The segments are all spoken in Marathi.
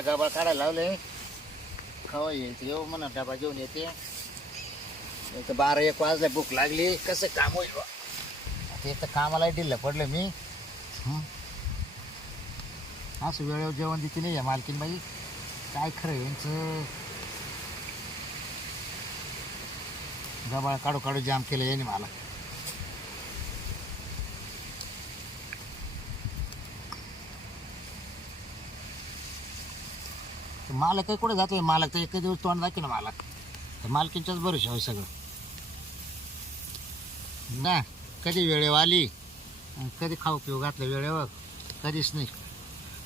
गबाळ काढायला लावले. खावा येते येऊ म्हणा डबा घेऊन येते. एक तर बारा एक वाजला भूक लागली. कसं काम होईल बा? आता तर कामाला ढिल्लं पडलं मी. हं. असं वेळेवर जेवण देते नाही आहे मालकीन बाई काय खरं आहे यांचं? गबाळ काढू काढू जाम केलं याने मला. मालक काही कुठे जातोय? मालक तर एक दिवस तोंड दाखी ना मालक. तर मालकींच्याच बरं होय सगळं. ना कधी वेळेवर आली कधी खाऊ पिऊ घातलं वेळेवर कधीच नाही.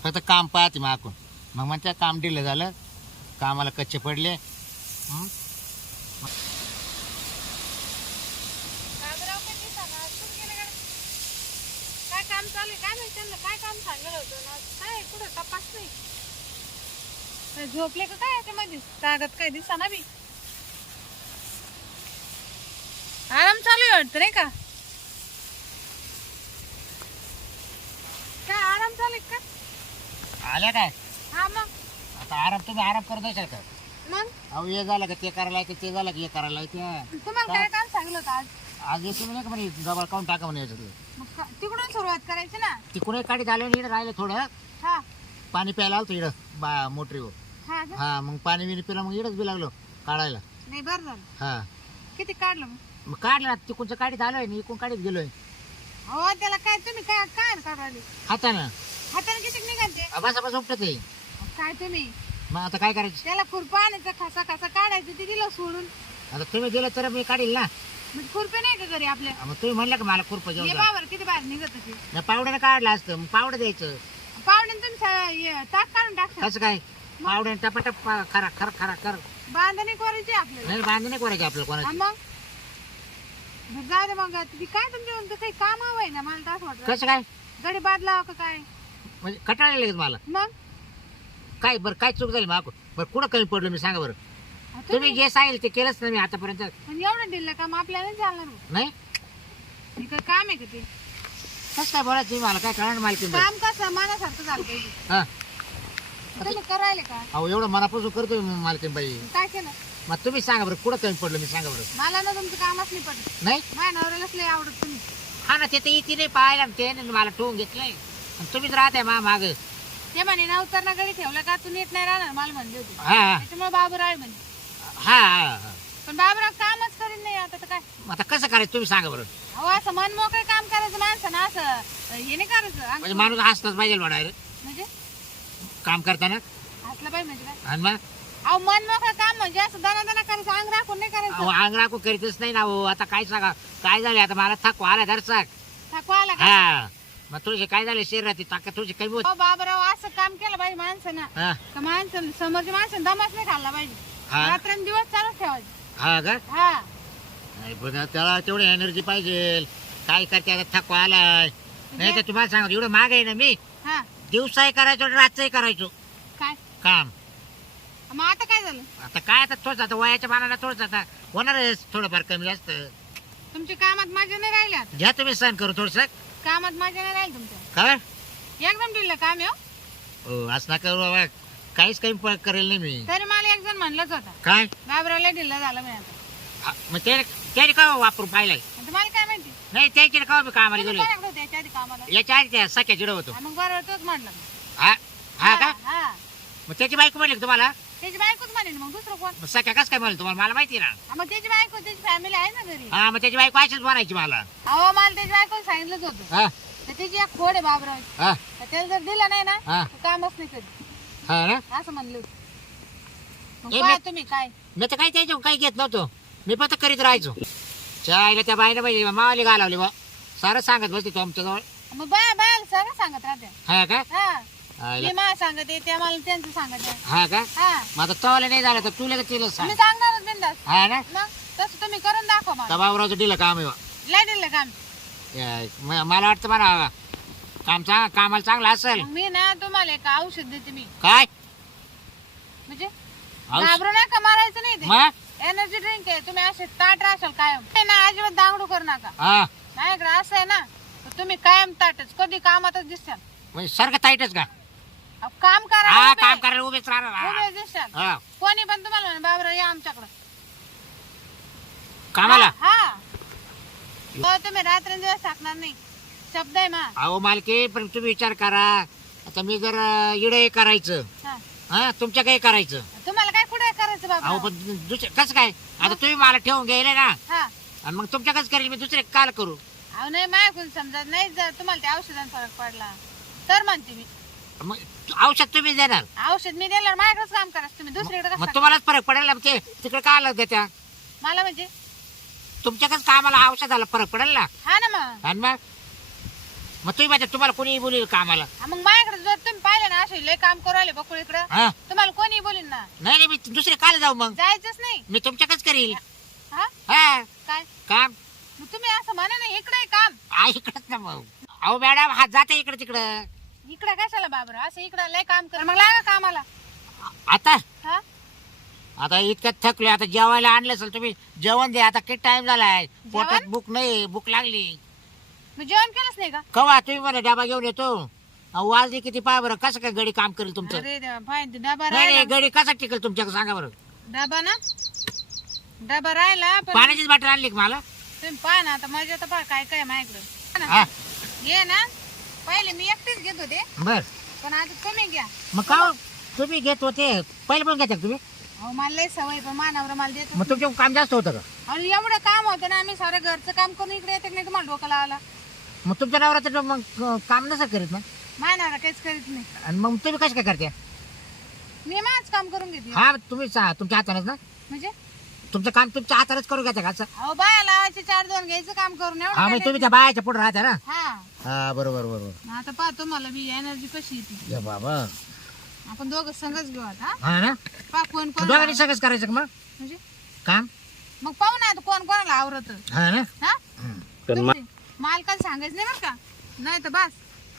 फक्त काम पाहते माकून मग म्हणते काम दिलं झालं कामाला कच्चे पडले काय काम चालू काय नाही त्यांना काय काम सांगलं होतं ना? काय कुठं तपास नाही. झोपले का काय याच्यामध्ये? कागद काय दिसा बी? आराम चालू आहे वाटतं नाही का? काय आराम चालू आहे का? आल्या काय? हा मग. आता आराम तुम्ही आराम करत असाल का मग? अहो हे झालं का ते करायला येते ते झालं का हे करायला येते तुम्हाला काय? काम होतं आज? आज येते म्हणे का म्हणे गबाळ काढून टाका म्हणे याच्यातलं. मग का- तिकडून सुरुवात करायची ना? तिकडे काढीत आलं इकडे राहिलं थोडं. हा. पाणी प्यायला आलतो इकडं बा मोटरीवर. हा का? हा मग पाणी बिणी पिलं मग इकडंच बी लागलो काढायला. नाही बरं झालं. हा. किती काढलं मग? मग काढलं तिकडचं काढीत आलोय आणि इकडून काढीत गेलोय. हो त्याला काय तुम्ही काय काय काढू राहिले? हातानं. हाताने किती निघालते? बस बस उपटत आहे. काय तुम्ही? मग आता काय करायचं? त्याला खुरपा आणायचं खसा खसा काढायचं ते दिलं सोडून. आता तुम्ही दिलं तर मी काढील ना. म्हणजे खुरपे नाही का घरी आपल्या? मग तुम्ही म्हणलं का मला खुरपं घेऊन ये जा बाबर किती बाहेर निघत होती? मी पावड्यानं काढलं असतं मग पावडं द्यायचं. पाहुणे तुम्ही सा- हे ताक काढून टाकता. कसं काय? पावड्यानं टपाटप खरा खर खरा कर बांधणी करायची आपल्याला. नाही नाही करायचं आपल्याला हा कोणाची मग? बरं जाऊ दे मग. ती काय तुमच्या काही काम हवंय ना? मला तर असं वाटतं कसं काय? गडी बादलाव का काय? म्हणजे कटाळा लगेच मला. मग? काय बरं काय चूक झाली मागं बरं कुठं कमी पडलो मी सांगा बरं. हा, तुम्ही तुम्ही जे सांगेल ते केलंच नाही मी आतापर्यंत. पण एवढं दिलं काम आपल्याला नाही चालणार. नाही? हे काय काम आहे का ते? कसं काय बोला तुम्ही मला? काय कळणार मालकी काम कसं मनासारखं झालं पाहिजे. हा. तुम्ही करायले का? अहो एवढं मनापासून करतो मी मालकीन बाई काय केलं? मग तुम्ही सांगा बरं कुठं कमी पडलो मी सांगा बरं. मला ना तुमचं कामच नाही पडत नाही? माझ्या नवऱ्यालाच लय आवडत तुम्ही. हा ना ते तर इथे नाही पाहायला ते नाही मला ठेवून घेतलंय. आणि तुम्हीच राहताय मा माग. ते म्हणे ना उतरणा गडी ठेवला का तू नीट नाही राहणार? मला म्हणले होते. हा हा. त्याच्यामुळे बाबूराव म्हणे. हा हा हा. पण बाबूराव कामच करीन नाही आता तर काय? मग आता कसं करायचं तुम्ही सांगा बरं. अहो असं मन मोकळं काम करायचं माणसानं असं हे नाही करायचं. अंग- म्हणजे माणूस हसताच पाहिजे म्हणाय म्हणजे? काम करताना? हसलं पाहिजे म्हणजे काय? आणि मग? अहो मन मोकळं काम म्हणजे असं दाना दाना करायचं अंग राखून नाही अहो करायचं अंग राखू करीतच नाही ना हो. आता काय सांगा? काय झाले? आता मला थकवा आला धरचाक थकवा आला का? हा. मग तुझे काय झाले? शरीराची ताकद तुझी कमी होत. अहो बाबूराव असं काम केलं पाहिजे माणसानं. हा. का माणसं समोरच्या माणसानं दमाच नाही खाल्ला पाहिजे. रात्रंदिवस चालूच ठेवायचे. हा का? हा. नाही पण त्याला तेवढी एनर्जी पाहिजे. काय करते आता? थकवा आलाय. नाही तर तुम्हाला सांगतो एवढं माग आहे ना मी. हा. दिवसाही करायचो आणि रातचंही करायचो. काय? काम. मग आता काय झालं? आता काय आता थोडस आता वयाच्या मानाला थोडस आता होणारच थोडंफार कमी जास्त. तुमच्या कामात माझ्या नाही राहिल्या. घ्या तुम्ही सहन करू थोडस. कामात माझ्या नाही राहील तुमच्या. काय एकदम दिलं काम आहे हो. हो असं नका करू बाबा. काहीच कमी प- करेल नाही मी. तरी मला एक जण म्हणलंच होता. काय? बाबरावला ढिल्ला झालं मी आता. मग ते त्याने का वापरून पाहिलाय? आता मला काय माहिती? नाही त्याची का मी कामाला गेलो. कोणाकडे होते याच्या आधी कामाला? याच्या आधी त्या सख्या चिड होतो. हा, मग बरोबर तोच म्हटलं हा? हा का? हा. मग त्याची बायको म्हणली का तुम्हाला? त्याची बायकोच म्हणेन मग दुसरं कोण? मग सख्या कसं काय म्हणलं तुम्हाला? मला माहिती ना. हा, मग त्याची बायको त्याची फॅमिली आहे ना घरी. हा मग त्याची बायको अशीच म्हणायची मला. अहो मला त्याची बायको सांगितलंच होतं. हा. तर त्याची एक खोड आहे बाबराव. हा. तर त्याला जर दिला नाही ना हा. तर कामच नाही कधी हा ना? असं म्हणलं. होतं. मग ए, काय मी- तुम्ही काय. मी तर काही त्याच्या काही घेत नव्हतो. मी फक्त करीत राहायचो. चायला त्या बाईनं पाहिजे मावाली घालावली बा. सारं सांगत बसते तू आमच्याजवळ. मग बाय बाय सगळं सांगत राहते. हा का? हा. आयला. मी मला सांगत आहे मला त्यांचं सांगत आहे. हा का? हा. मग आता तवाला नाही झालं तर तुला का तिला सांग. मी सांगणारच बिंदास हा ना? मग तसं तुम्ही करून दाखवा मला. दिलं काम आहे बा. लय दिलं काम. या, म- मला वाटतं मला काम चांग कामाला चांगलं असेल. मग मी ना तुम्हाला एक औषध देते मी. काय? म्हणजे औष- घाबरू नका मारायचं नाही ते. मग? एनर्जी ड्रिंक आहे. तुम्ही असे ताट राहशाल कायम. नाही ना अजिबात दांगडू करू नका. हा. माझ्याकडे असं आहे ना तर तुम्ही कायम ताटच. कधी कामातच दिसताल म्हणजे सारखं ताईटच का? अहो, काम करा हा उभे. काम करायला उभेच राहणार. उभे. हा. कोणी पण तुम्हाला म्हणे बाबरा या आमच्याकडं. कामाला? हा. हो, तुम्ही रात्र दिवस टाकणार नाही. शब्द आहे मा. अहो मालकी पण तुम्ही विचार करा. आता मी जर अं, इडे करायचं. हा. हा तुमच्या काही करायचं? तुम्हाला अहो बाबा. पण दुसरे कसं काय? आता तुम्ही मला ठेवून गेले ना. हा. आणि मग तुमच्या कसं करेल? मी दुसरे काल करू. अहो नाही माझ्याकडून समजा नाही. जर तुम्हाला त्या औषधांचा फरक पडला तर म्हणते मी. मग औषध तुम्ही देणार. औषध मी दिल्यावर माझ्याकडेच काम करायचं तुम्ही. दुसरीकडे मग कसं तुम्हालाच फरक पडेल ना ते तिकडे का आलं देत्या? मला म्हणजे? तुमच्याकडे कामाला औषधाला फरक पडेल ना? हा ना मग. आणि मग? मग तुम्ही माझ्या तुम्हाला कोणी बोलील कामाला? हा, मग माझ्याकडे जर तुम्ही पाहिलं ना असे लय काम करू आले बकुळ इकडं हा? तुम्हाला कोणी बोलीन ना. नाही नाही मी दुसरे काल जाऊ मग. जायचंच नाही. मी तुमच्याकडेच करील. हा? हा. काय? काम? मग तुम्ही असं म्हणा ना इकडे आहे काम. आ इकडच ना मग. अहो मॅडम हा जाते इकडे तिकडं. इकडे कशाला बाबर? असं इकडं लय काम कर. मग लागा कामाला. आता? हा? आता इतक्यात थकले आता जेवायला आणलं असेल तुम्ही जेवण द्या आता किती टाइम झालाय? पोटात जेवण? भूक नाही भूक लागली. मग जेवण केलंच नाही का? कवा? तुम्ही मला डबा घेऊन येतो. अहो, वाजली किती पहा बरं. कसं काय गडी काम करेल तुमचं? अरे देवा ते डबा नाही नाही राहिला. गडी कसा टिकेल तुमच्याकडे सांगा बरं. डबा ना? डबा राहिला पण पाण्याचीच बाटली आणली का मला? तुम्ही पहा ना आता माझ्या तर पहा काय काय माझ्याकडं हा. ये ना. पहिले मी एकटीच घेत होते. बर. पण आता तुम्ही घ्या. मग का हो? तुम्ही घेत होते. पहिले पण घेता का तुम्ही? अहो मला लय सवय पण मानावर मला देतो मग तुमचं काम जास्त होतं का? आणि एवढं काम होतं ना आम्ही सारं घरचं काम करून इकडे येते नाही तुम्हाला डोकं लावला मग तुमच्या नवरा मग अं, काम नसं करीत ना? मानावर काहीच करीत नाही. आणि मग तुम्ही कसं काय करते मी माझ काम करून घेते हा तुम्ही सा- तुमच्या हातानेच ना? म्हणजे? तुमचं काम तुमच्या हातानेच करून घ्यायचं का असं? अहो बाया लावायचे चार दोन घ्यायचं काम करून एवढं हा काय मग तुम्ही त्या बायाच्या पुढे राहता ना? हा. हा बरोबर बरोबर. मग आता पाहतो मला बी एनर्जी कशी येते या बाबा. आपण दोघं संगच घेऊ आता. हा ना? पा कोण कोण दोघांनी सगळंच करायचं का मग? म्हणजे? काम? मग पाहू ना आता कोण कोणाला आवरत. हा ना? हा? हम्म. मालकाला सांगायचं नाही बरं का? नाही तर बस.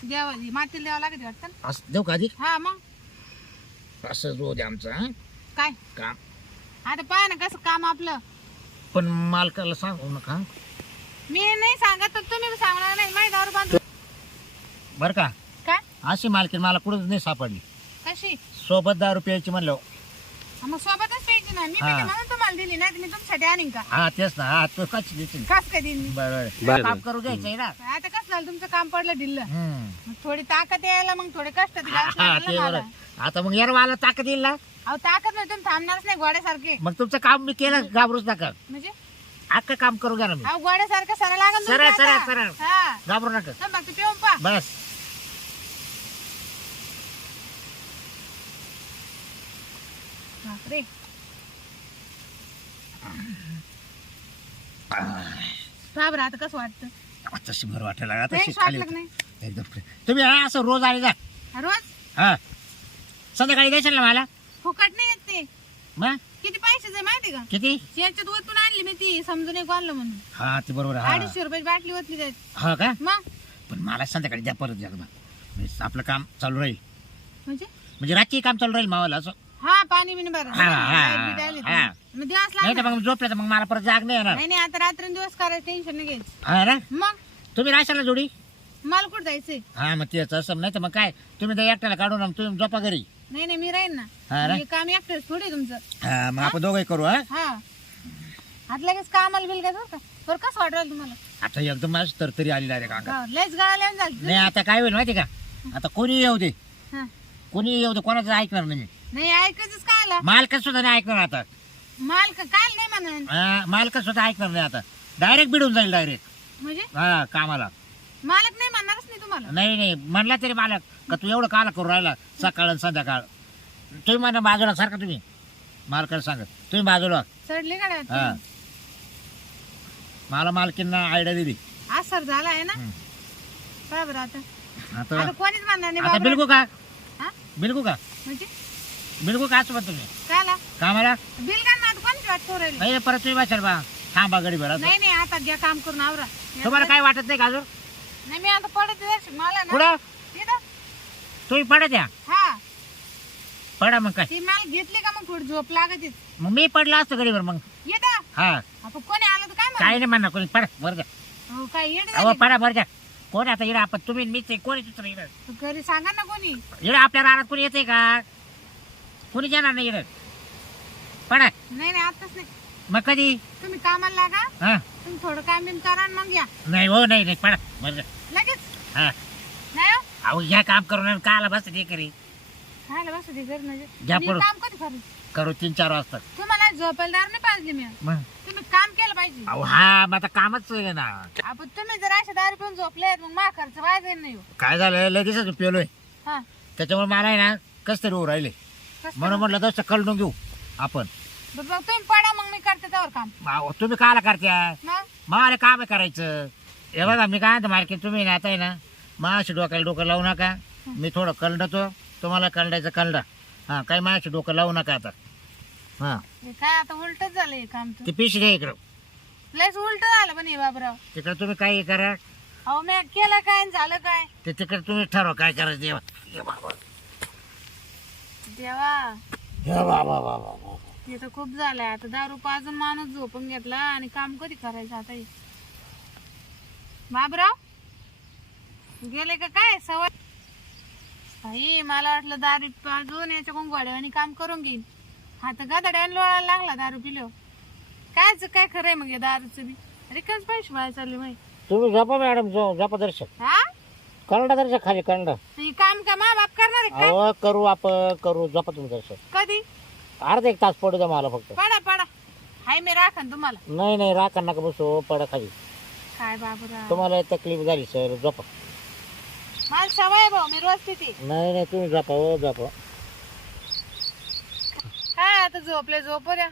द्यावं मातीला द्यावं लागत वाटतं ना. असं देऊ का आधी? हा मग. असं जो द्या आमचं हा? काय? काम. आता पहा ना कसं काम आपलं. पण मालकाला सांगू नका मी नाही सांगत तर तुम्ही सांगणार नाही. माहिती दारू बांधू बर का? काय? अशी मालकी मला कुठंच नाही सापडली. कशी? सोबत दहा रुपयाची म्हणलं. मग सोबतच? प्यायची ना मी हा. पिते म्हणून तुम्हाला दिली नाही तर मी तुमच्यासाठी आणीन का? हा तेच ना हा तू कशी देशील? खास काय मी? बरोबर काम करू द्यायचंय ना. आता कसं झालं तुमचं काम पडलं ढिल्लं. हम्म. मग थोडी ताकद यायला मग थोडे कष्ट दिले हा असं हा, लागलं ते ना बरोबर मला. आता मग यार मला ताकद येईल ना? अहो ताकद नाही तुम्ही थांबणारच नाही घोड्यासारखे. मग तुमचं काम मी केलं घाबरूच नका. म्हणजे? अख्खं काम करू घ्या ना मी. अहो घोड्यासारखं सरळ लागल सरळ. सरळ, सरळ. हा. घाबरू नका. फक्त पिऊन पा बस. बापरे. पहा बरं आता कसं वाटतं? वाटायला लागला तशी खाली वाटलं का होती. एकदम. तुम्ही हा असं रोज आले जा. रोज? हा. संध्याकाळी द्यायचं ना मला? फुकट नाही येत ते. मग? किती पैशाचे माहिती का? किती? याच्यात ओतून आणली मी ती समजून एक आणलं म्हणून. हा ते बरोबर आहे, हा. अडीचशे रुपयाची बाटली ओतली त्यात. हा का? मग? पण मला संध्याकाळी द्या परत एकदा. म्हणजे आपलं काम चालू राहील. म्हणजे? म्हणजे रात्री काम चालू राहील मावाला असं? हा पाणी बिनी बरं हा, हा. हा. मग दिवस नाही तर लागला मग झोपलं तर मग मला परत जाग नाही येणार. नाही नाही आता रात्र दिवस करायचं टेन्शन नाही घ्यायचं. हा ना? मग? तुम्ही राहशाल ना जोडी? मला कुठं जायचंय? हा मग तेच असं नाही तर मग काय? तुम्ही त्या एकट्याला काढून आण, तुम्ही झोपा घरी. नाही नाही मी राहीन ना. हा ना? हे काम एकटंच थोडी तुमचं. हा मग आपण दोघंही करू हा? हा. आता लगेच कामाला बिल काय का बरं कसं वाटलं तुम्हाला? आता एकदम आज तरतरी आली डायरेक्ट अंगात. हा, लयच गळाल्या झालं. नाही आता काय होईल माहिती का? आता कोणी येऊ दे. हा. कोणी येऊ दे कोणाचं ऐकणार नाही मी. नाही ऐकायचंच काय आला मालक सुद्धा नाही ऐकणार आता. माल का काय नाही म्हणून. हा, मालक सुद्धा ऐकणार नाही आता. डायरेक्ट बिडून जाईल डायरेक्ट म्हणजे? हा कामाला. मालक नाही म्हणणारच नाही तुम्हाला? नाही नाही. म्हणला तरी मालक. का तू एवढं काला करू राहिला सकाळ आणि संध्याकाळ? तुम्ही म्हणा बाजूला सारखा तुम्ही. मालकाला सांगत तुम्ही बाजूला. चढली हा. गाड्या मला मालकींना आयडिया दिली. असर झाला आहे ना? हम्म. काय बरं आता. आता आता कोणीच म्हणणार नाही आता बाबा बिलकू का? हा? बिलकू का? म्हणजे? बिलकू का असं म्हणतो तुम्ही? काय आला कामाला? बिल का वाट राहिली? नाही परत तुम्ही बसाल बा. थांबा गडी भरा. नाही नाही आता घ्या काम करून आवरा. तुम्हाला काय वाटत नाही का अजून? नाही मी आता पडत आहे, मला ना पुढं तिथं तुम्ही पडा द्या हा. पडा मग काय. ती माल घेतली का मग थोडी झोप लागत मग मी पडला असतो गडीवर मग. येतं हा. आता कोणी आलं तर काय काय नाही म्हणणार कोणी. पडा बरं द्या म्हणा हो काय येड अहो पडा बरं द्या कोण आता इकडे? आपण तुम्ही मीच आहे. कोण दुसरं इकडे? घरी सांगा ना कोणी. इकडे आपल्या रानात कोणी येते का? कोणी जाणार नाही इकडे? पडा नाही नाही आताच नाही. मग कधी? तुम्ही कामाला लागा. हा. तुम्ही थोडं काम बिम करा आणि मग या. नाही हो नाही नाही पडा. बरं. लगेच. हा. नाही हो. अहो या काम करून आणि काला बस ते करी खायला बस होती घरी म्हणजे. घ्या मी पडून. काम कधी करू? करू तीन चार वाजता. तुम्हाला झोपायला दार नाही पाहिजे मी. मग? तुम्ही काम केलं पाहिजे. अहो हा मग आता कामच आहे ना. आपण तुम्ही जर अशा दारू पिऊन झोपले मग मा खर्च वाया जाईल नाही हो. काय झालं? लगेचच पेलोय. हा. त्याच्यामुळे मला आहे ना कस तरी होऊ राहिले. कसं म्हणून म्हटलं तसं कळून घेऊ आपण. बरं, तुम्ही पडा मग मी करते त्यावर काम. अहो, तुम्ही काला करत्या मग मला काम आहे करायचं. हे बघा मी काय म्हणतो मार्केट तुम्ही ना आता आहे ना माशी डोक्याला डोकं लावू नका. मी थोडं कलडतो तुम्हाला कलडायचं कलडा हां काही माशी डोकं लावू नका आता. हां. हे काय आता उलटच झालं हे काम ते पिशी द्या इकडं. लयच उलट झालं पण हे बाबराव. तिकडं तुम्ही काही करा. अहो मी केलं काय आणि झालं काय? ते तिकडे तुम्ही ठरवा काय करायचं. देवा. हे बाबा देवा. हे बाबा बाबा बाबा. हे तर खूप झालंय. आता दारू पाजून माणूस झोपून घेतला आणि काम कधी करायचं आता हे? बाबराव गेले का काय? सवय बाई मला वाटलं दारू पाजून याच्या गोड्यावानी काम करून घेईन. हा तर गादाड्याने लोळायला लागला दारू पिलो. कायच काय खरंय मग या दारूचं बी? रिकाच पैसे वाया चालले माहिती तुम्ही झोपा मॅडम झो झोपा दर्शक. हा? कलडा दर्शक खाली कलडा हे काम का मा बाप करणार आहे? काय अहो करू आपण करू झोपा तुम्ही दर्शक. कधी? अर्धा एक तास पडू द्या मला फक्त. पडा पडा. हाय मी राखन तुम्हाला. नाही नाही राखा नका बसू पडा खाली. काय बाबूराव? तुम्हाला तकलीफ झाली सर. झोपा. मला सवय आहे भाऊ मी रोज तिथे. नाही नाही तुम्ही झोपा हो झोपा. काय आता झोपले झोपू द्या.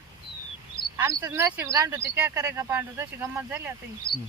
आमचं नशीब गांडू ते काय करे का पांडू तशी गंमत झाली आता ही.